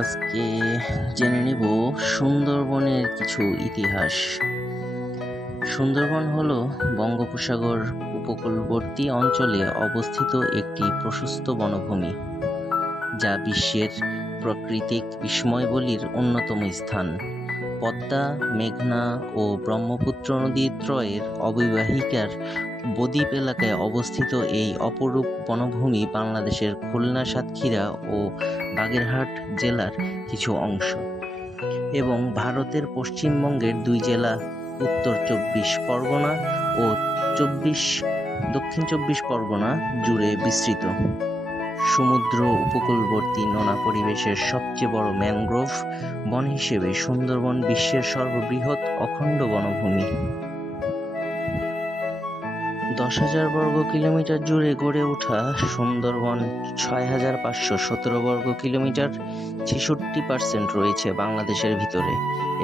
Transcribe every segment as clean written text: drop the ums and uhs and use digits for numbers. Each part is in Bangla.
আজকে জেনে নিব সুন্দরবনের কিছু ইতিহাস। সুন্দরবন হলো বঙ্গোপসাগর উপকূলবর্তী অঞ্চলে অবস্থিত একটি প্রশস্ত বনভূমি, যা বিশ্বের প্রাকৃতিক বিস্ময়গুলির অন্যতম স্থান। পদ্মা, মেঘনা ও ব্রহ্মপুত্র নদী ত্রয়ের অববাহিকার বদ্বীপ এলাকায় অবস্থিত এই অপরূপ বনভূমি বাংলাদেশের খুলনা, সাতক্ষীরা ও বাগেরহাট জেলার কিছু অংশ এবং ভারতের পশ্চিমবঙ্গের দুই জেলা উত্তর চব্বিশ পরগনা ও দক্ষিণ চব্বিশ পরগনা জুড়ে বিস্তৃত। সমুদ্র উপকূলবর্তী নোনা পরিবেশের সবচেয়ে বড় ম্যানগ্রোভ বন হিসেবে সুন্দরবন বিশ্বের সর্ববৃহৎ অখণ্ড বনভূমি। 10,000 বর্গ কিলোমিটার জুড়ে গড়ে ওঠা সুন্দরবন 6,517 বর্গ কিলোমিটার, 66% রয়েছে বাংলাদেশের ভিতরে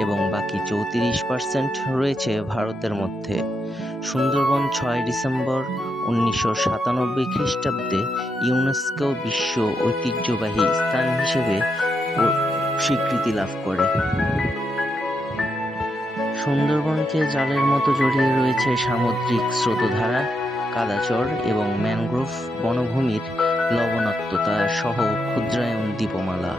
এবং বাকি 34% রয়েছে ভারতের মধ্যে। সুন্দরবন 6 ডিসেম্বর 1997 খ্রিস্টাব্দে ইউনেস্কো বিশ্ব ঐতিহ্যবাহী স্থান হিসেবে স্বীকৃতি লাভ করে। সুন্দরবনকে জালের মতো জড়িয়ে রয়েছে সামুদ্রিক স্রোতধারা, কাদাচর এবং ম্যানগ্রোভ বনভূমির লবণাক্ততা সহ ক্ষুদ্রায়ন দ্বীপমালা।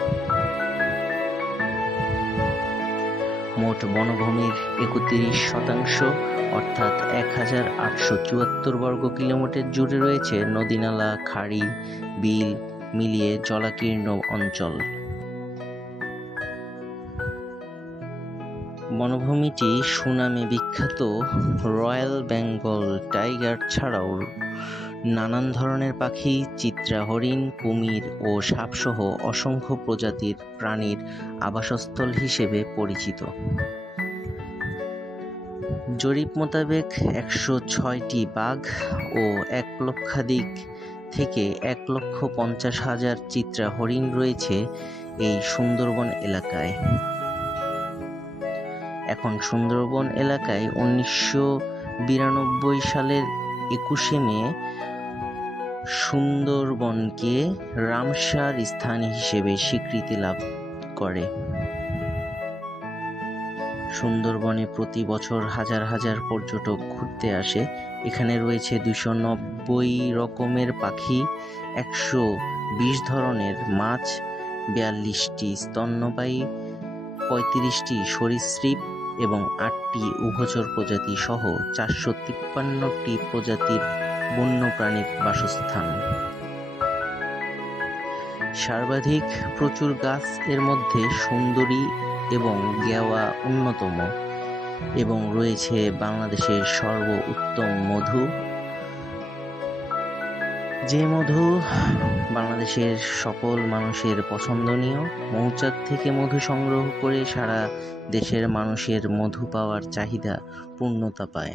মোট বনভূমির 31% অর্থাৎ 1,874 বর্গ কিলোমিটার জুড়ে রয়েছে নদী-নালা, খাড়ি, বিল মিলিয়ে জলাকীর্ণ অঞ্চল। বনভূমিটি সুনামে বিখ্যাত রয়্যাল বেঙ্গল টাইগার ছাড়াও নানান ধরনের পাখি, চিত্রা হরিণ, কুমির ও সাপসহ অসংখ্য প্রজাতির প্রাণীর আবাসস্থল হিসেবে পরিচিত। জরিপ মোতাবেক 106টি বাঘ ও 1 লক্ষাধিক থেকে 1,50,000 চিত্রা হরিণ রয়েছে এই সুন্দরবন এলাকায়। এখন সুন্দরবন এলাকায় 1992 সালের 21শে মে সুন্দরবনকে রামসার স্থান হিসেবে স্বীকৃতি লাভ করে। সুন্দরবনে প্রতি বছর হাজার হাজার পর্যটক ঘুরতে আসে। এখানে রয়েছে 290 রকমের পাখি, 120 ধরনের মাছ, 42টি স্তন্যপায়ী, 35টি সরীসৃপ এবং 8টি উভচর প্রজাতি সহ 453টি প্রজাতির বন্যপ্রাণীর বাসস্থান। সর্বাধিক প্রচুর গাছ এর মধ্যে সুন্দরী এবং গেওয়া অন্যতম এবং রয়েছে বাংলাদেশের সর্ব উত্তম মধু, যে মধু বাংলাদেশের সকল মানুষের পছন্দনীয়। মৌচাক থেকে মধু সংগ্রহ করে সারা দেশের মানুষের মধু পাওয়ার চাহিদা পূর্ণতা পায়।